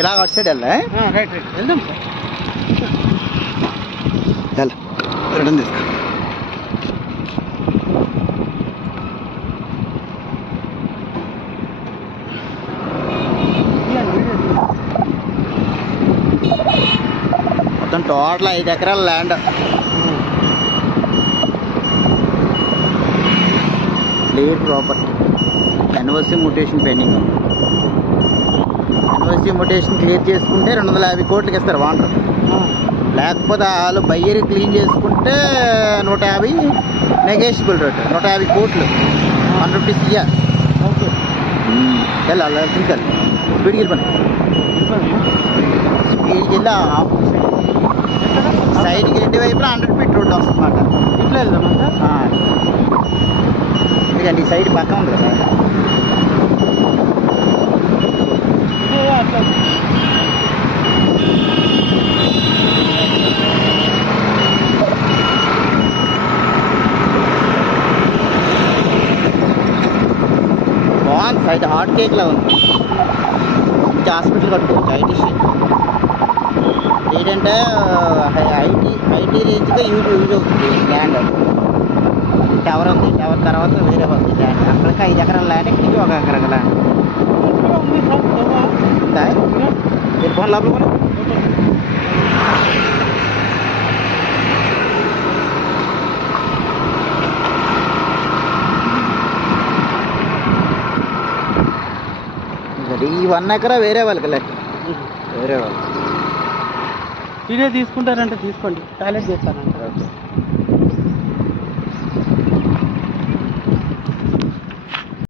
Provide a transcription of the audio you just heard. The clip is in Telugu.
ఇలా అటు సైడ్ వెళ్ళా రైట్ వెళ్దాం సార్ రిటర్న్ తీసుకో. మొత్తం టోటల్ 5 ఎకరాల land. Clear property. NOC mutation pending. NOC mutation clear చేసుకుంటే 250 కోట్లకి ఇస్తారు వాటర్. లేకపోతే వాళ్ళు బయ్యర్ క్లీన్ చేసుకుంటే 150 నెగోషియబుల్ రేట్. 150 కోట్లు 1 రూపీస్ ఇయ్యాలి. ఓకే వెళ్ళాలి వెళ్ళి స్పీడ్కి వెళ్ళిపోయి స్పీడ్కి వెళ్ళి సైడ్కి 2 వైపులా 100 ఫీట్ రోడ్డు వస్తుంది అన్నమాట. ఇట్లా వెళ్దామా సార్? ఎందుకంటే ఈ సైడ్ పక్క ఉంది కదా. బాగుంది సైడ్. హాట్ కేక్లా ఉంది. మంచి హాస్పిటల్ కట్టుకోవచ్చు. ఏంటంటే ఐటీ రేంజ్గా యూజ్ అవుతుంది ల్యాండ్. టవర్ ఉంది. టవర్ తర్వాత వేరే ఉంది ల్యాండ్. అక్కడికి 5 ఎకరాల ల్యాండ్, ఇక్కడికి 1 ఎకరం ల్యాండ్. మీరు ఫోన్ లోపల కూడా ఈ 1 ఎకరా వేరే వాళ్ళకి లెక్క. వేరే వాళ్ళు ఇదే తీసుకుంటారంటే తీసుకోండి. టాయిలెట్ చేస్తానంటే